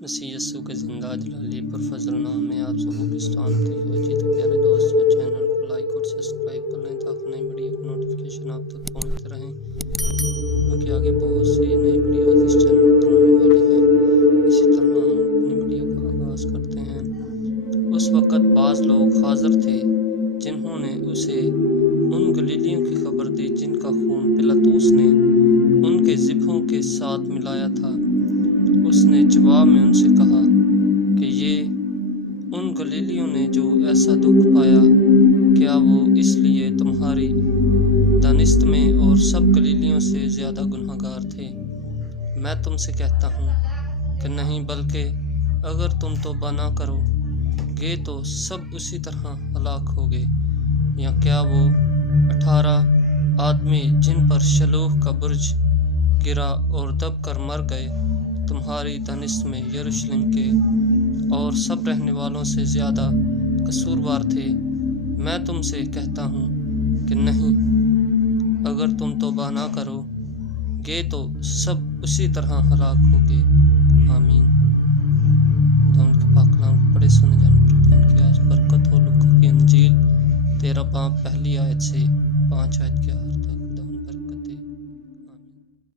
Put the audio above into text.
مسیح یسوع کے زندہ جلالی پر فضل نام میں آپ سبوں کی سلامتی ہو جی۔ تو پیارے دوستو، چینل کو لائک اور سبسکرائب کر لیں تاکہ نئی ویڈیو کی نوٹیفیکیشن آپ تک پہنچتے رہیں، کیونکہ آگے بہت سی نئی ویڈیوز اس چینل پر آنے والی ہیں۔ اسی طرح ہم اپنی ویڈیو کا آغاز کرتے ہیں۔ اس وقت بعض لوگ حاضر تھے جنہوں نے اسے ان گلیلیوں کی خبر دی جن کا خون پلاطس نے ان کے ذبحوں کے ساتھ ملایا تھا۔ اس نے جواب میں ان سے کہا کہ یہ ان گلیلیوں نے جو ایسا دکھ پایا، کیا وہ اس لیے تمہاری دانست میں اور سب گلیلیوں سے زیادہ گناہ گار تھے؟ میں تم سے کہتا ہوں کہ نہیں، بلکہ اگر تم توبہ نہ کرو گے تو سب اسی طرح ہلاک ہوگے۔ یا کیا وہ 18 آدمی جن پر شلوہ کا برج گرا اور دب کر مر گئے، تمہاری دانست میں یروشلم کے اور سب رہنے والوں سے زیادہ قصوروار تھے؟ میں تم سے کہتا ہوں کہ نہیں، اگر تم توبہ نہ کرو گے تو سب اسی طرح ہلاک ہوگے۔ آمین۔ خدا ان کے پاک کلام کو پڑھے سنے جان پر ان کی آج برکت ہو۔ لوکا کی انجیل 13 باب پہلی آیت سے 5 آیت کے آخر۔